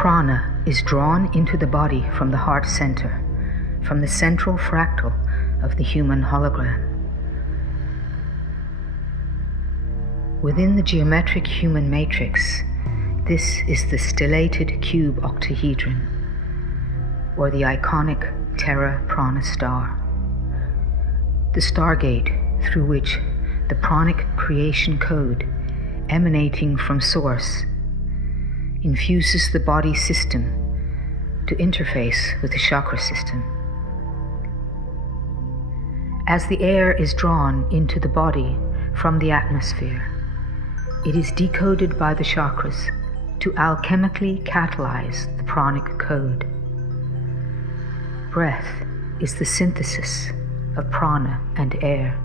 Prana is drawn into the body from the heart center, from the central fractal of the human hologram. Within the geometric human matrix, this is the stellated cube octahedron, or the iconic Terra Prana star, the stargate through which the pranic creation code emanating from Source infuses the body system to interface with the chakra system. As the air is drawn into the body from the atmosphere, it is decoded by the chakras to alchemically catalyze the pranic code. Breath is the synthesis of prana and air.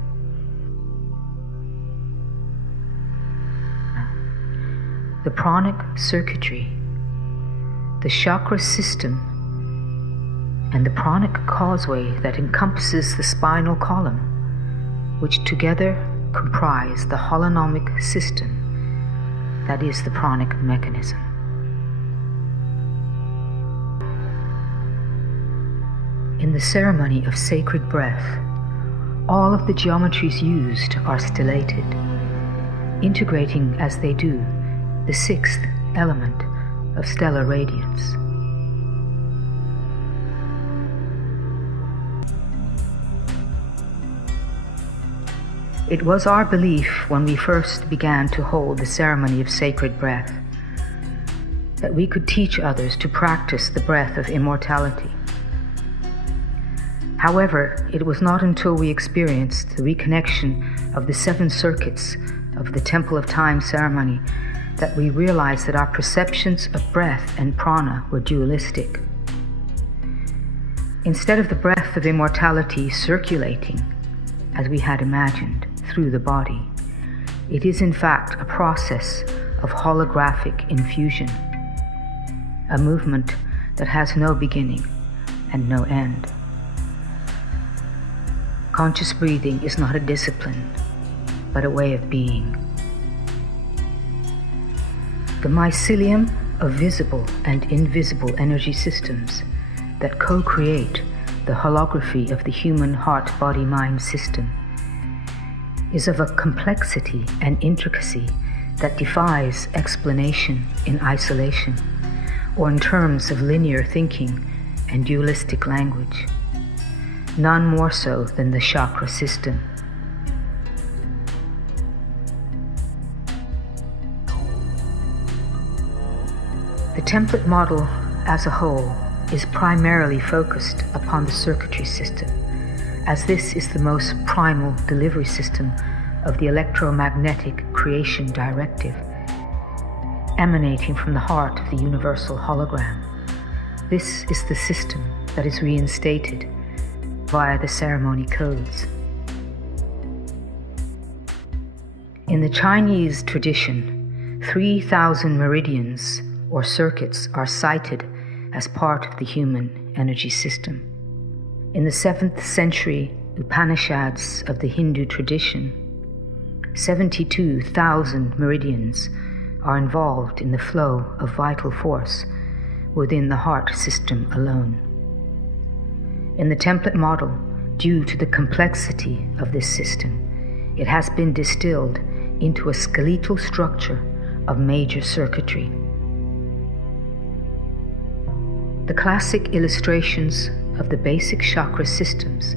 The pranic circuitry, the chakra system, and the pranic causeway that encompasses the spinal column, which together comprise the holonomic system that is the pranic mechanism. In the ceremony of sacred breath, all of the geometries used are stellated, integrating as they do the sixth element of stellar radiance. It was our belief when we first began to hold the ceremony of sacred breath that we could teach others to practice the breath of immortality. However, it was not until we experienced the reconnection of the 7 circuits of the Temple of Time ceremony that we realized that our perceptions of breath and prana were dualistic. Instead of the breath of immortality circulating, as we had imagined, through the body, it is in fact a process of holographic infusion, a movement that has no beginning and no end. Conscious breathing is not a discipline, but a way of being. The mycelium of visible and invisible energy systems that co-create the holography of the human heart-body-mind system is of a complexity and intricacy that defies explanation in isolation or in terms of linear thinking and dualistic language, none more so than the chakra system. The template model as a whole is primarily focused upon the circuitry system, as this is the most primal delivery system of the electromagnetic creation directive, emanating from the heart of the universal hologram. This is the system that is reinstated via the ceremony codes. In the Chinese tradition, 3,000 meridians or circuits are cited as part of the human energy system. In the 7th century Upanishads of the Hindu tradition, 72,000 meridians are involved in the flow of vital force within the heart system alone. In the template model, due to the complexity of this system, it has been distilled into a skeletal structure of major circuitry. The classic illustrations of the basic chakra systems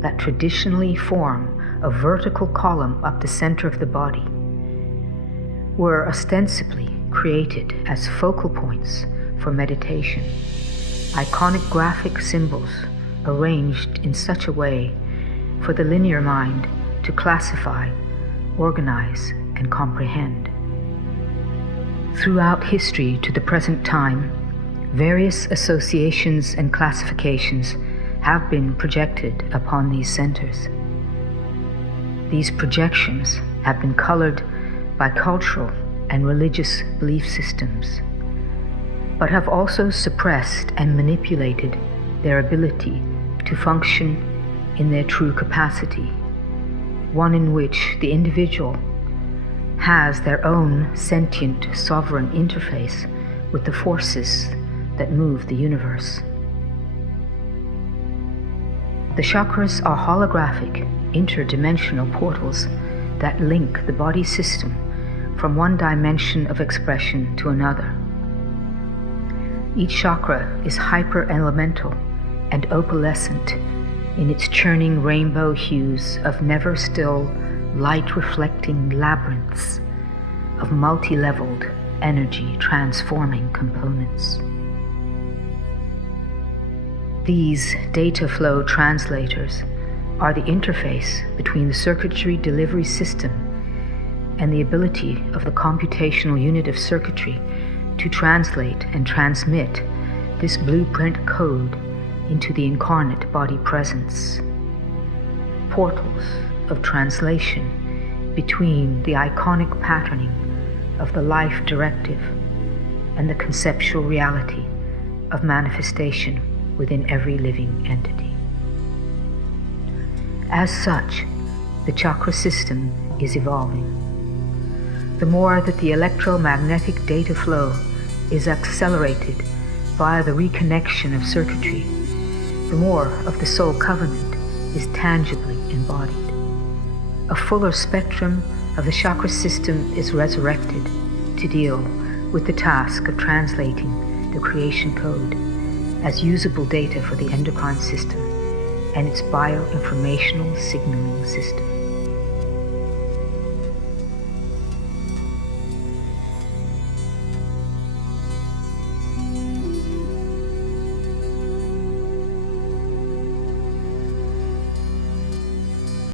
that traditionally form a vertical column up the center of the body were ostensibly created as focal points for meditation, iconic graphic symbols arranged in such a way for the linear mind to classify, organize, and comprehend. Throughout history to the present time, various associations and classifications have been projected upon these centers. These projections have been colored by cultural and religious belief systems, but have also suppressed and manipulated their ability to function in their true capacity, one in which the individual has their own sentient sovereign interface with the forces that move the universe. The chakras are holographic, interdimensional portals that link the body system from one dimension of expression to another. Each chakra is hyper-elemental and opalescent in its churning rainbow hues of never-still, light-reflecting labyrinths of multi-leveled, energy-transforming components. These data flow translators are the interface between the circuitry delivery system and the ability of the computational unit of circuitry to translate and transmit this blueprint code into the incarnate body presence. Portals of translation between the iconic patterning of the life directive and the conceptual reality of manifestation within every living entity. As such, the chakra system is evolving. The more that the electromagnetic data flow is accelerated via the reconnection of circuitry, the more of the soul covenant is tangibly embodied. A fuller spectrum of the chakra system is resurrected to deal with the task of translating the creation code as usable data for the endocrine system and its bioinformational signaling system.